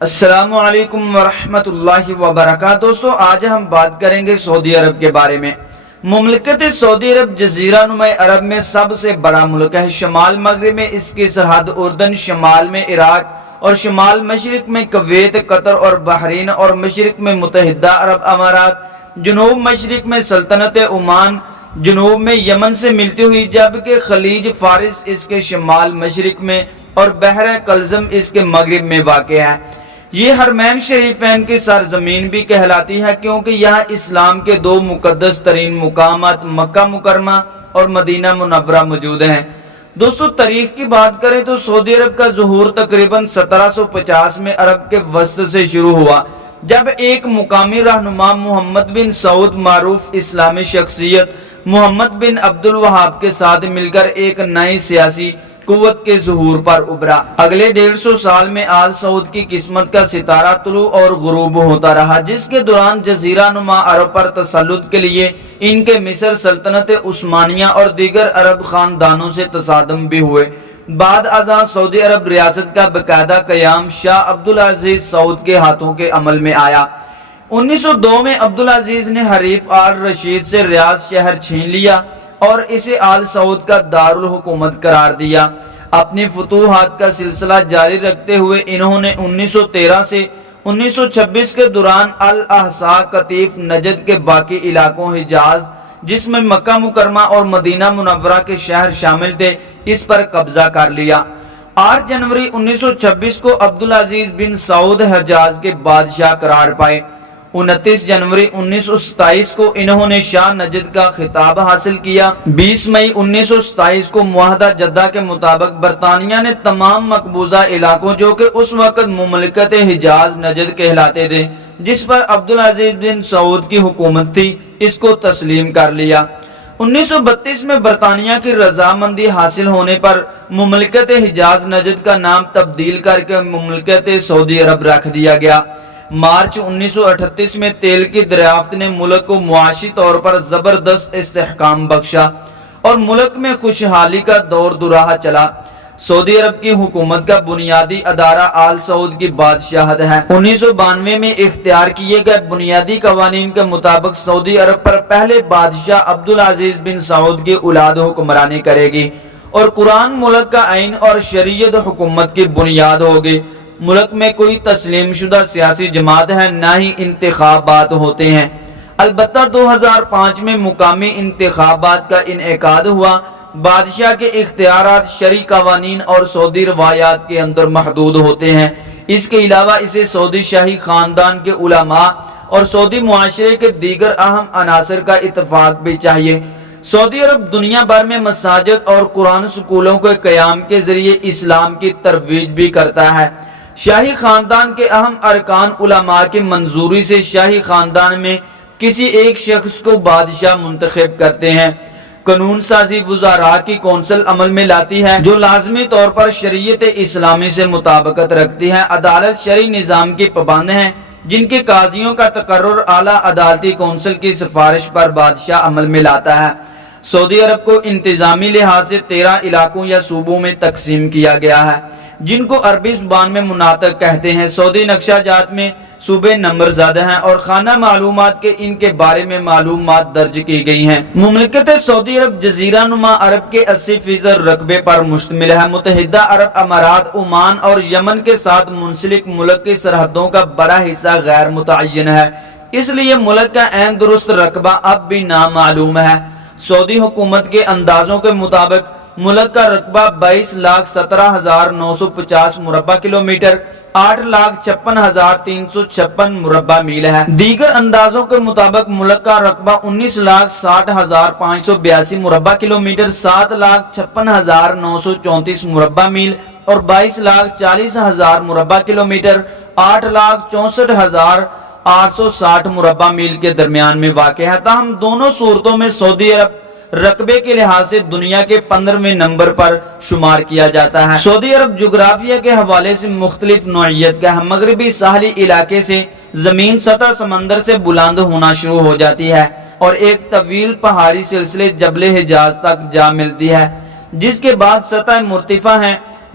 السلام علیکم ورحمۃ اللہ وبرکاتہ۔ دوستو آج ہم بات کریں گے سعودی عرب کے بارے میں۔ مملکت سعودی عرب جزیرہ نما عرب میں سب سے بڑا ملک ہے۔ شمال مغرب میں اس کی سرحد اردن، شمال میں عراق اور شمال مشرق میں کویت، قطر اور بحرین اور مشرق میں متحدہ عرب امارات، جنوب مشرق میں سلطنت عمان، جنوب میں یمن سے ملتی ہوئی، جبکہ خلیج فارس اس کے شمال مشرق میں اور بحر قلزم اس کے مغرب میں واقع ہے۔ یہ حرمین شریفین کی سرزمین بھی کہلاتی ہے کیونکہ یہاں اسلام کے دو مقدس ترین مقامات مکہ مکرمہ اور مدینہ منورہ موجود ہیں۔ دوستو تاریخ کی بات کریں تو سعودی عرب کا ظہور تقریباً 1750 میں عرب کے وسط سے شروع ہوا، جب ایک مقامی رہنما محمد بن سعود، معروف اسلامی شخصیت محمد بن عبد الوہاب کے ساتھ مل کر ایک نئی سیاسی قوت کے ظہور پر ابھرا۔ اگلے 150 سال میں آل سعود کی قسمت کا ستارہ طلوع اور غروب ہوتا رہا، جس کے دوران جزیرہ نما عرب پر تسلط کے لیے ان کے مصر، سلطنت عثمانیہ اور دیگر عرب خاندانوں سے تصادم بھی ہوئے۔ بعد ازاں سعودی عرب ریاست کا باقاعدہ قیام شاہ عبدالعزیز سعود کے ہاتھوں کے عمل میں آیا۔ 1902 میں عبدالعزیز نے حریف آل رشید سے ریاض شہر چھین لیا اور اسے آل سعود کا دارالحکومت قرار دیا۔ اپنی فتوحات کا سلسلہ جاری رکھتے ہوئے انہوں نے 1913 سے 1926 کے دوران الاحساء، قطیف، نجد کے باقی علاقوں، حجاز جس میں مکہ مکرمہ اور مدینہ منورہ کے شہر شامل تھے، اس پر قبضہ کر لیا۔ 8 جنوری 1926 کو عبدالعزیز بن سعود حجاز کے بادشاہ قرار پائے۔ 29 جنوری 1927 کو انہوں نے شاہ نجد کا خطاب حاصل کیا۔ 20 مئی 1927 کو معاہدہ جدہ کے مطابق برطانیہ نے تمام مقبوضہ علاقوں، جو کہ اس وقت مملکت حجاز نجد کہلاتے تھے، جس پر عبدالعزیز بن سعود کی حکومت تھی، اس کو تسلیم کر لیا۔ 1932 میں برطانیہ کی رضامندی حاصل ہونے پر مملکت حجاز نجد کا نام تبدیل کر کے مملکت سعودی عرب رکھ دیا گیا۔ مارچ 1938 میں تیل کی دریافت نے ملک کو معاشی طور پر زبردست استحکام بخشا اور ملک میں خوشحالی کا دور دراہ چلا۔ سعودی عرب کی حکومت کا بنیادی ادارہ آل سعود کی بادشاہت ہے۔ 1992 میں اختیار کیے گئے بنیادی قوانین کے مطابق سعودی عرب پر پہلے بادشاہ عبدالعزیز بن سعود کی اولاد حکمرانی کرے گی اور قرآن ملک کا آئین اور شریعت حکومت کی بنیاد ہوگی۔ ملک میں کوئی تسلیم شدہ سیاسی جماعت ہے، نہ ہی انتخابات ہوتے ہیں۔ البتہ 2005 میں مقامی انتخابات کا انعقاد ہوا۔ بادشاہ کے اختیارات شرعی قوانین اور سعودی روایات کے اندر محدود ہوتے ہیں۔ اس کے علاوہ اسے سعودی شاہی خاندان کے علماء اور سعودی معاشرے کے دیگر اہم عناصر کا اتفاق بھی چاہیے۔ سعودی عرب دنیا بھر میں مساجد اور قرآن سکولوں کے قیام کے ذریعے اسلام کی ترویج بھی کرتا ہے۔ شاہی خاندان کے اہم ارکان علماء کی منظوری سے شاہی خاندان میں کسی ایک شخص کو بادشاہ منتخب کرتے ہیں۔ قانون سازی وزراء کی کونسل عمل میں لاتی ہے، جو لازمی طور پر شریعت اسلامی سے مطابقت رکھتی ہے۔ عدالت شرعی نظام کی پابند ہے، جن کے قاضیوں کا تقرر اعلیٰ عدالتی کونسل کی سفارش پر بادشاہ عمل میں لاتا ہے۔ سعودی عرب کو انتظامی لحاظ سے 13 علاقوں یا صوبوں میں تقسیم کیا گیا ہے، جن کو عربی زبان میں مناطق کہتے ہیں۔ سعودی نقشہ جات میں صوبے نمبر زدہ ہیں اور خانہ معلومات کے ان کے بارے میں معلومات درج کی گئی ہیں۔ مملکت سعودی عرب جزیرہ نما عرب کے 80% رقبے پر مشتمل ہے۔ متحدہ عرب امارات، عمان اور یمن کے ساتھ منسلک ملک کی سرحدوں کا بڑا حصہ غیر متعین ہے، اس لیے ملک کا عین درست رقبہ اب بھی نامعلوم ہے۔ سعودی حکومت کے اندازوں کے مطابق ملک کا رقبہ 22,17,950 مربع کلومیٹر، 8,56,356 مربع میل ہے۔ دیگر اندازوں کے مطابق ملک کا رقبہ 19,60,582 مربع کلومیٹر، 7,56,934 مربع میل اور 22,40,000 مربع کلومیٹر، 8,64,860 مربع میل کے درمیان میں واقع ہے۔ تاہم دونوں صورتوں میں سعودی عرب رقبے کے لحاظ سے دنیا کے 15ویں نمبر پر شمار کیا جاتا ہے۔ سعودی عرب جغرافیہ کے حوالے سے مختلف نوعیت کا ہے۔ مغربی ساحلی علاقے سے زمین سطح سمندر سے بلند ہونا شروع ہو جاتی ہے اور ایک طویل پہاڑی سلسلے جبل حجاز تک جا ملتی ہے، جس کے بعد سطح مرتفع ہے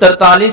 43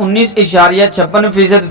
19.56%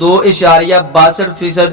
2.62%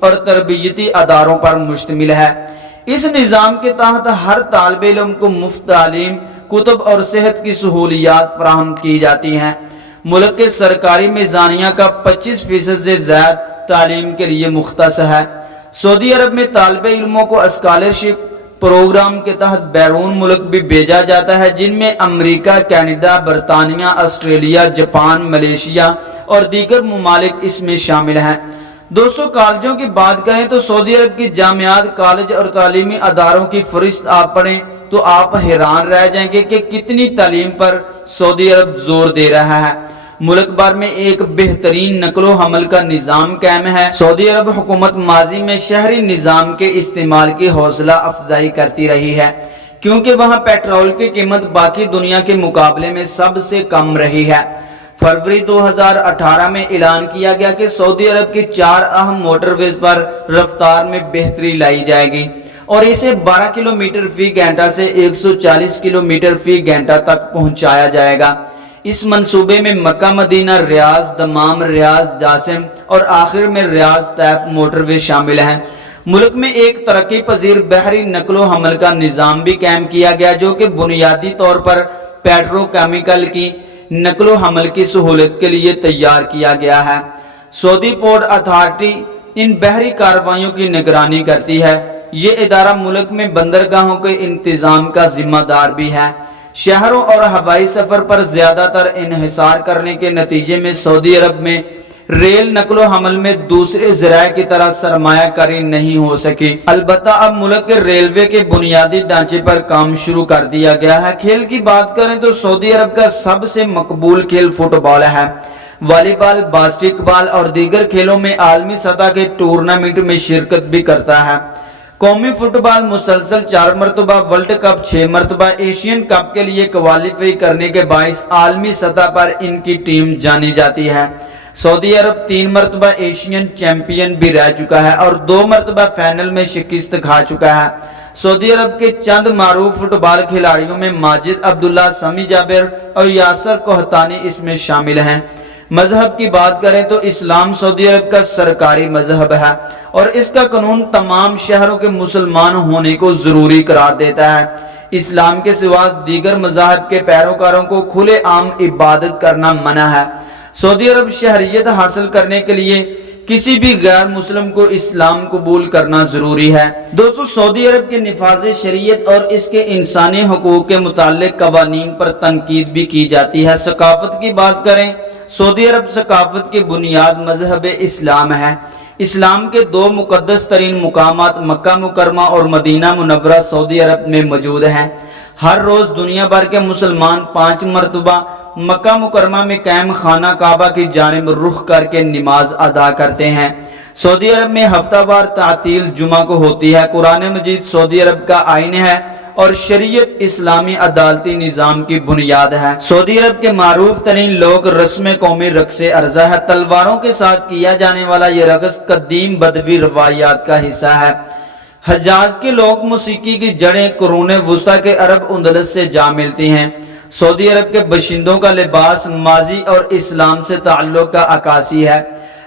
اور تربیتی اداروں پر مشتمل ہے۔ اس نظام کے تحت ہر طالب علم کو مفت تعلیم، کتب اور صحت کی سہولیات فراہم کی جاتی ہیں۔ ملک کے سرکاری میزانیہ کا 25% سے زائد تعلیم کے لیے مختص ہے۔ سعودی عرب میں طالب علموں کو اسکالرشپ پروگرام کے تحت بیرون ملک بھی بھیجا جاتا ہے، جن میں امریکہ، کینیڈا، برطانیہ، آسٹریلیا، جاپان، ملیشیا اور دیگر ممالک اس میں شامل ہیں۔ دوستو، کالجوں کی بات کریں تو سعودی عرب کی جامعات، کالج اور تعلیمی اداروں کی فہرست آپ پڑھیں تو آپ حیران رہ جائیں گے کہ کتنی تعلیم پر سعودی عرب زور دے رہا ہے۔ ملک بھر میں ایک بہترین نقل و حمل کا نظام قائم ہے۔ سعودی عرب حکومت ماضی میں شہری نظام کے استعمال کی حوصلہ افزائی کرتی رہی ہے، کیونکہ وہاں پیٹرول کی قیمت باقی دنیا کے مقابلے میں سب سے کم رہی ہے۔ فروری 2018 میں اعلان کیا گیا کہ سعودی عرب کی 4 اہم موٹر ویز پر رفتار میں بہتری لائی جائے گی اور اسے 12 کلومیٹر فی گھنٹہ سے 140 کلومیٹر فی گھنٹہ تک پہنچایا جائے گا۔ اس منصوبے میں مکہ مدینہ، ریاض، دمام، ریاض جاسم اور آخر میں ریاض طائف موٹر وے شامل ہیں۔ ملک میں ایک ترقی پذیر بحری نقل و حمل کا نظام بھی قائم کیا گیا، جو کہ بنیادی طور پر پیٹرو کیمیکل کی نقل و حمل کی سہولت کے لیے تیار کیا گیا ہے۔ سعودی پورٹ اتھارٹی ان بحری کارروائیوں کی نگرانی کرتی ہے۔ یہ ادارہ ملک میں بندرگاہوں کے انتظام کا ذمہ دار بھی ہے۔ شہروں اور ہوائی سفر پر زیادہ تر انحصار کرنے کے نتیجے میں سعودی عرب میں ریل نقل و حمل میں دوسرے ذرائع کی طرح سرمایہ کاری نہیں ہو سکی۔ البتہ اب ملک کے ریلوے کے بنیادی ڈھانچے پر کام شروع کر دیا گیا ہے۔ کھیل کی بات کریں تو سعودی عرب کا سب سے مقبول کھیل فٹ بال ہے۔ والی بال، باسکٹ بال اور دیگر کھیلوں میں عالمی سطح کے ٹورنامنٹ میں شرکت بھی کرتا ہے۔ قومی فٹ بال مسلسل 4 مرتبہ، ورلڈ کپ 6 مرتبہ، ایشین کپ کے لیے کوالیفائی کرنے کے باعث عالمی سطح پر ان کی ٹیم جانی جاتی ہے۔ سعودی عرب 3 مرتبہ ایشین چیمپئن بھی رہ چکا ہے اور 2 مرتبہ فائنل میں شکست کھا چکا ہے۔ سعودی عرب کے چند معروف فٹ بال کھلاڑیوں میں ماجد عبداللہ، سمی جابر اور یاسر کوہتانی اس میں شامل ہیں۔ مذہب کی بات کریں تو اسلام سعودی عرب کا سرکاری مذہب ہے اور اس کا قانون تمام شہروں کے مسلمان ہونے کو ضروری قرار دیتا ہے۔ اسلام کے سوا دیگر مذاہب کے پیروکاروں کو کھلے عام عبادت کرنا منع ہے۔ سعودی عرب شہریت حاصل کرنے کے لیے کسی بھی غیر مسلم کو اسلام قبول کرنا ضروری ہے۔ دوستو، سعودی عرب کے نفاذ شریعت اور اس کے انسانی حقوق کے متعلق قوانین پر تنقید بھی کی جاتی ہے۔ ثقافت کی بات کریں، سعودی عرب ثقافت کی بنیاد مذہب اسلام ہے۔ اسلام کے 2 مقدس ترین مقامات مکہ مکرمہ اور مدینہ منورہ سعودی عرب میں موجود ہیں۔ ہر روز دنیا بھر کے مسلمان 5 مرتبہ مکہ مکرمہ میں قائم خانہ کعبہ کی جانب رخ کر کے نماز ادا کرتے ہیں۔ سعودی عرب میں ہفتہ وار تعطیل جمعہ کو ہوتی ہے۔ قرآن مجید سعودی عرب کا آئین ہے اور شریعت اسلامی عدالتی نظام کی بنیاد ہے۔ سعودی عرب کے معروف ترین لوک رسم قومی رقص ارضا ہے۔ تلواروں کے ساتھ کیا جانے والا یہ رقص قدیم بدوی روایات کا حصہ ہے۔ حجاز کے لوک موسیقی کی جڑیں قرون وسطیٰ کے عرب اندلس سے جا ملتی ہیں۔ سعودی عرب کے باشندوں کا لباس ماضی اور اسلام سے تعلق کا عکاسی ہے۔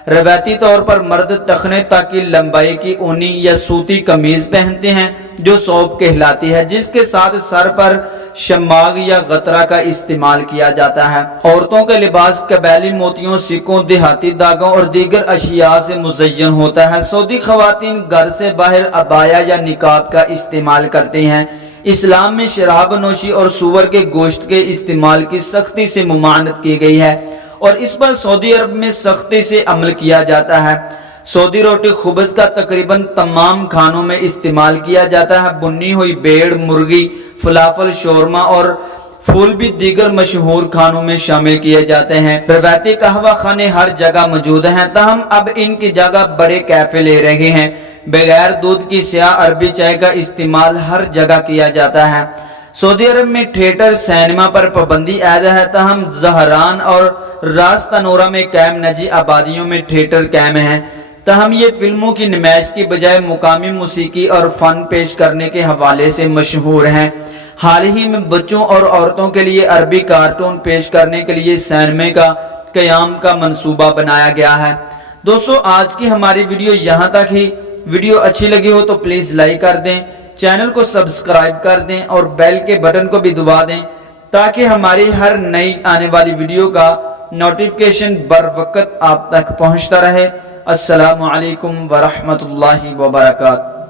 روایتی طور پر مرد ٹخنے تک کی لمبائی کی اونی یا سوتی قمیض پہنتے ہیں جو صوب کہلاتی ہے، جس کے ساتھ سر پر شماغ یا غطرہ کا استعمال کیا جاتا ہے۔ عورتوں کا لباس قبائلی موتیوں، سکوں، دیہاتی داغوں اور دیگر اشیاء سے مزین ہوتا ہے۔ سعودی خواتین گھر سے باہر عبایا یا نقاب کا استعمال کرتے ہیں۔ اسلام میں شراب نوشی اور سور کے گوشت کے استعمال کی سختی سے ممانعت کی گئی ہے اور اس پر سعودی عرب میں سختی سے عمل کیا جاتا ہے۔ سعودی روٹی خبز کا تقریباً تمام کھانوں میں استعمال کیا جاتا ہے۔ بنی ہوئی بھیڑ، مرغی، فلافل، شورما اور پھول بھی دیگر مشہور کھانوں میں شامل کیے جاتے ہیں۔ روایتی قہوہ خانے ہر جگہ موجود ہیں، تاہم اب ان کی جگہ بڑے کیفے لے رہے ہیں۔ بغیر دودھ کی سیاہ عربی چائے کا استعمال ہر جگہ کیا جاتا ہے۔ سعودی عرب میں تھیٹر، سینما پر پابندی عائد ہے، تاہم زہران اور راس تنورہ میں قائم نجی آبادیوں میں تھیٹر قائم ہیں، تاہم یہ فلموں کی نمائش کی بجائے مقامی موسیقی اور فن پیش کرنے کے حوالے سے مشہور ہیں۔ حال ہی میں بچوں اور عورتوں کے لیے عربی کارٹون پیش کرنے کے لیے سینما کا قیام کا منصوبہ بنایا گیا ہے۔ دوستو آج کی ہماری ویڈیو یہاں تک ہی. ویڈیو اچھی لگی ہو تو پلیز لائک کر دیں, چینل کو سبسکرائب کر دیں اور بیل کے بٹن کو بھی دبا دیں تاکہ ہماری ہر نئی آنے والی ویڈیو کا نوٹیفیکیشن بر وقت آپ تک پہنچتا رہے. السلام علیکم ورحمۃ اللہ وبرکاتہ.